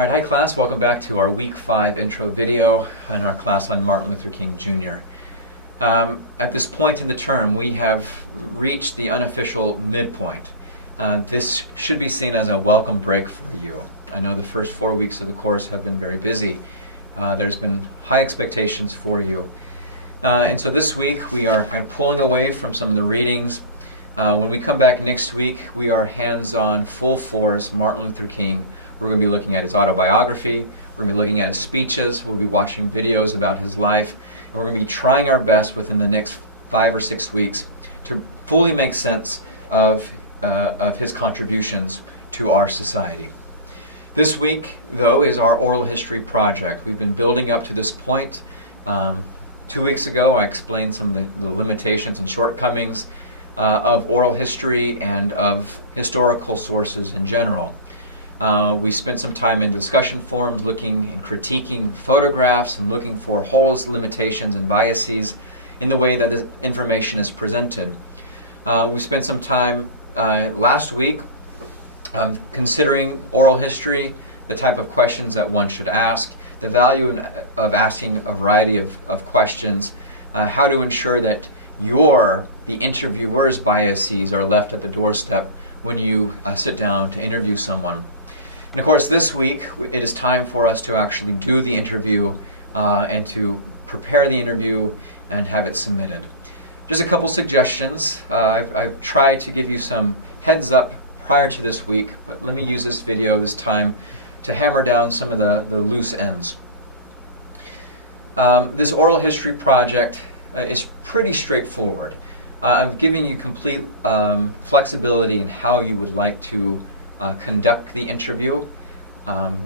Alright, hi class, welcome back to our Week 5 intro video and our class on Martin Luther King Jr. At this point in the term, we have reached the unofficial midpoint. This should be seen as a welcome break for you. I know the first 4 weeks of the course have been very busy. There's been high expectations for you. And so this week we are kind of pulling away from some of the readings. When we come back next week, we are hands-on, full force Martin Luther King. We're going to be looking at his autobiography, we're going to be looking at his speeches, we'll be watching videos about his life, and we're going to be trying our best within the next 5 or 6 weeks to fully make sense of his contributions to our society. This week, though, is our oral history project. We've been building up to this point. 2 weeks ago, I explained some of the limitations and shortcomings of oral history and of historical sources in general. We spent some time in discussion forums looking and critiquing photographs and looking for holes, limitations, and biases in the way that this information is presented. We spent some time last week considering oral history, the type of questions that one should ask, the value of asking a variety of questions, how to ensure that the interviewer's biases are left at the doorstep when you sit down to interview someone. And of course, this week, it is time for us to actually do the interview and to prepare the interview and have it submitted. Just a couple suggestions. I've tried to give you some heads up prior to this week, but let me use this video this time to hammer down some of the loose ends. This oral history project is pretty straightforward. I'm giving you complete flexibility in how you would like to conduct the interview,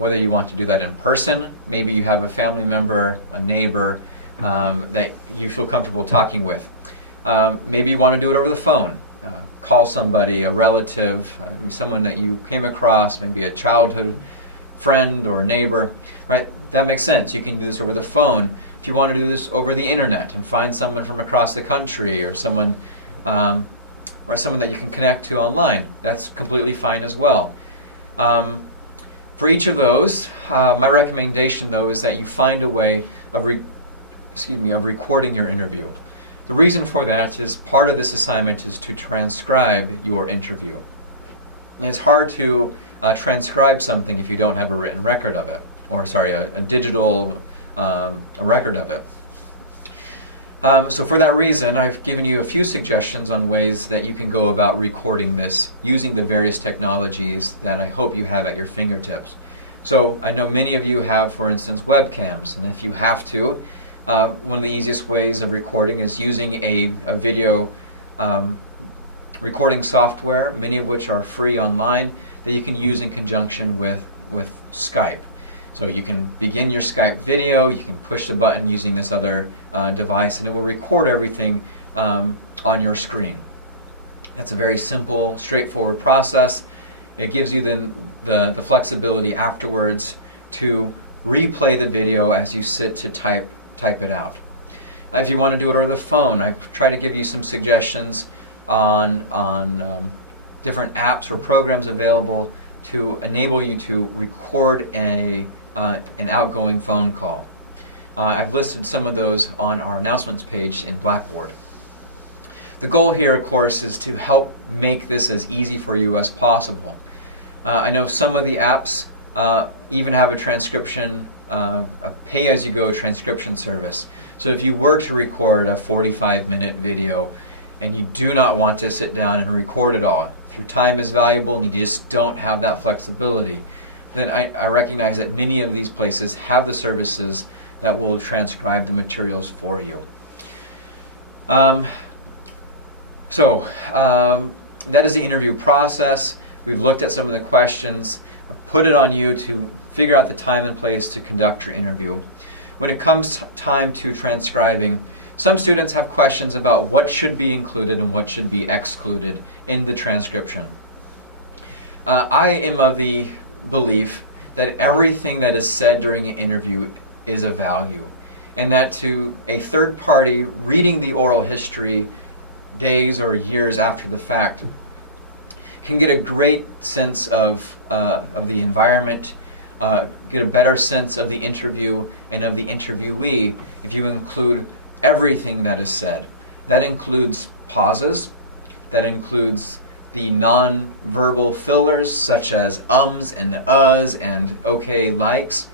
whether you want to do that in person, maybe you have a family member, a neighbor that you feel comfortable talking with. Maybe you want to do it over the phone. Call somebody, a relative, someone that you came across, maybe a childhood friend or a neighbor, right? That makes sense. You can do this over the phone. If you want to do this over the internet and find someone from across the country or someone that you can connect to online, that's completely fine as well. For each of those, my recommendation, though, is that you find a way of recording your interview. The reason for that is part of this assignment is to transcribe your interview. And it's hard to transcribe something if you don't have a written record of it, or a digital record of it. So for that reason, I've given you a few suggestions on ways that you can go about recording this using the various technologies that I hope you have at your fingertips. So I know many of you have, for instance, webcams, and if you have to, one of the easiest ways of recording is using a video recording software, many of which are free online, that you can use in conjunction with Skype. So you can begin your Skype video, you can push the button using this other device, and it will record everything on your screen. That's a very simple, straightforward process. It gives you then the flexibility afterwards to replay the video as you sit to type it out. Now, if you want to do it over the phone, I've tried to give you some suggestions on different apps or programs available to enable you to record an outgoing phone call. I've listed some of those on our announcements page in Blackboard. The goal here, of course, is to help make this as easy for you as possible. I know some of the apps even have a transcription, a pay-as-you-go transcription service. So if you were to record a 45-minute video and you do not want to sit down and record it all, if your time is valuable and you just don't have that flexibility, then I recognize that many of these places have the services that will transcribe the materials for you. That is the interview process. We've looked at some of the questions. Put it on you to figure out the time and place to conduct your interview. When it comes time to transcribing, some students have questions about what should be included and what should be excluded in the transcription. I am of the belief that everything that is said during an interview is of value, and that to a third party reading the oral history days or years after the fact can get a great sense of the environment, get a better sense of the interview and of the interviewee if you include everything that is said. That includes pauses, that includes the non-verbal fillers such as ums and uhs and okay likes.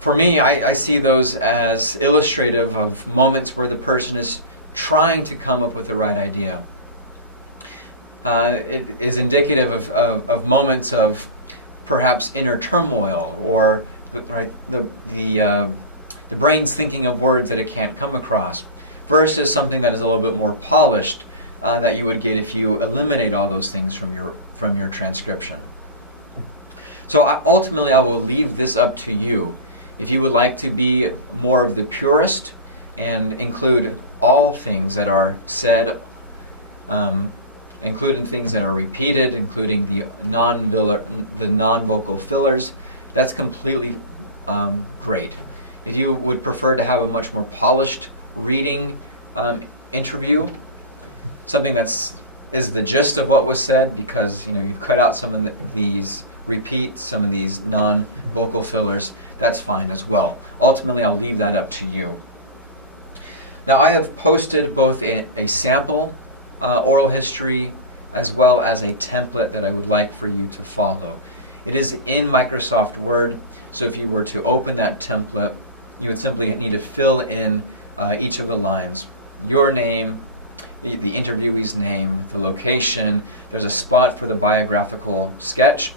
For me, I see those as illustrative of moments where the person is trying to come up with the right idea. It is indicative of moments of perhaps inner turmoil, or the brain's thinking of words that it can't come across, versus something that is a little bit more polished that you would get if you eliminate all those things from your transcription. So ultimately, I will leave this up to you. If you would like to be more of the purist and include all things that are said, including things that are repeated, including the non-vocal fillers, that's completely great. If you would prefer to have a much more polished reading interview, something is the gist of what was said, because you cut out some of these repeats, some of these non-vocal fillers, that's fine as well. Ultimately, I'll leave that up to you. Now, I have posted both a sample oral history as well as a template that I would like for you to follow. It is in Microsoft Word, so if you were to open that template, you would simply need to fill in each of the lines. Your name, the interviewee's name, the location. There's a spot for the biographical sketch,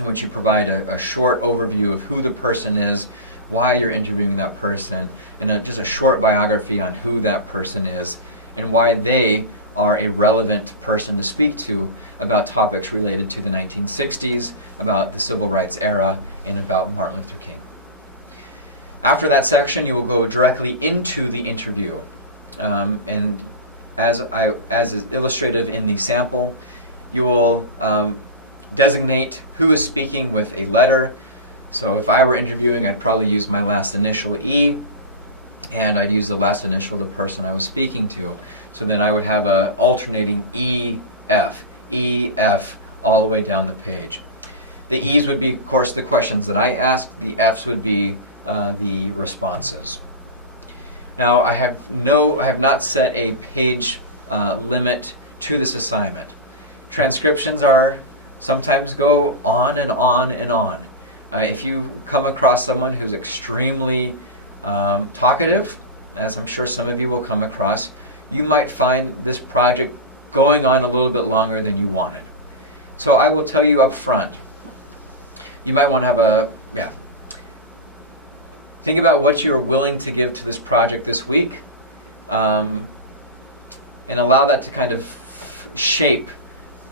in which you provide a short overview of who the person is, why you're interviewing that person, and just a short biography on who that person is, and why they are a relevant person to speak to about topics related to the 1960s, about the Civil Rights era, and about Martin Luther King. After that section, you will go directly into the interview. And as is illustrated in the sample, you will designate who is speaking with a letter. So if I were interviewing, I'd probably use my last initial E, and I'd use the last initial of the person I was speaking to. So then I would have a alternating E, F, all the way down the page. The E's would be, of course, the questions that I asked. The F's would be the responses. Now, I have not set a page limit to this assignment. Transcriptions sometimes go on and on and on. If you come across someone who's extremely talkative, as I'm sure some of you will come across, you might find this project going on a little bit longer than you wanted. So I will tell you up front, you might want to have think about what you're willing to give to this project this week, and allow that to kind of shape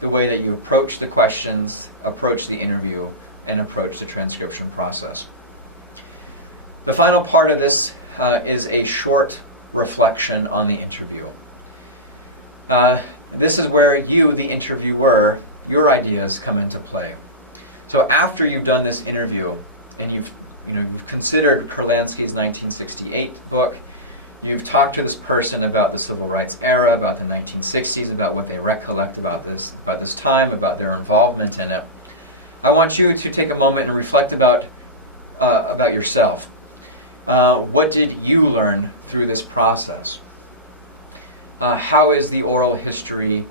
the way that you approach the questions, approach the interview, and approach the transcription process. The final part of this is a short reflection on the interview. This is where you, the interviewer, your ideas come into play. So after you've done this interview and you've considered Kurlansky's 1968 book, you've talked to this person about the Civil Rights era, about the 1960s, about what they recollect about this time, about their involvement in it. I want you to take a moment and reflect about yourself. What did you learn through this process? How is the oral history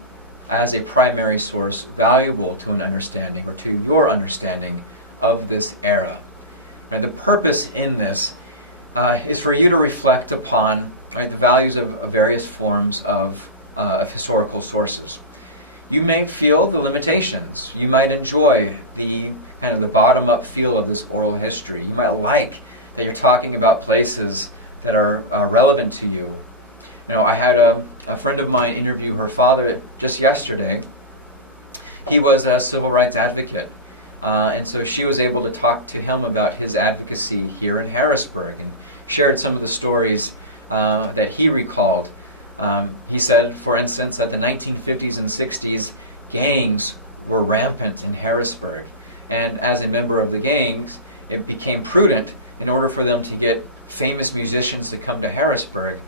as a primary source valuable to an understanding, or to your understanding of this era? And the purpose in this is for you to reflect upon the values of various forms of historical sources. You may feel the limitations. You might enjoy the kind of the bottom-up feel of this oral history. You might like that you're talking about places that are relevant to you. I had a friend of mine interview her father just yesterday. He was a civil rights advocate. And so she was able to talk to him about his advocacy here in Harrisburg, and shared some of the stories that he recalled. He said, for instance, that the 1950s and 60s gangs were rampant in Harrisburg. And as a member of the gangs, it became prudent, in order for them to get famous musicians to come to Harrisburg,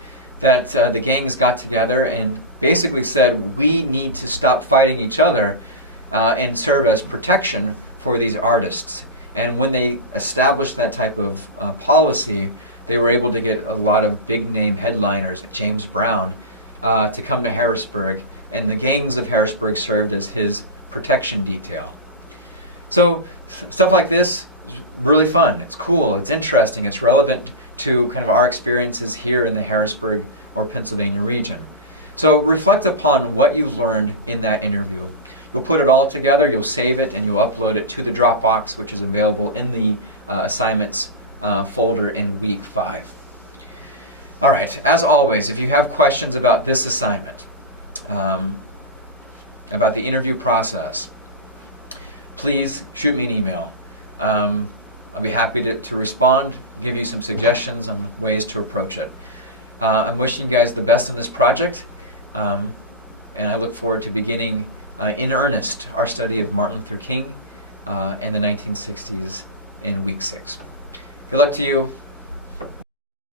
that the gangs got together and basically said, we need to stop fighting each other and serve as protection for these artists. And when they established that type of policy, they were able to get a lot of big-name headliners, like James Brown, to come to Harrisburg, and the gangs of Harrisburg served as his protection detail. So stuff like this is really fun. It's cool. It's interesting. It's relevant to kind of our experiences here in the Harrisburg or Pennsylvania region. So reflect upon what you learned in that interview. You'll put it all together, you'll save it, and you'll upload it to the Dropbox, which is available in the assignments folder in week 5. All right, as always, if you have questions about this assignment, about the interview process, please shoot me an email. I'll be happy to respond, give you some suggestions on ways to approach it. I'm wishing you guys the best in this project, and I look forward to beginning in earnest our study of Martin Luther King and the 1960s in week 6. Good luck to you.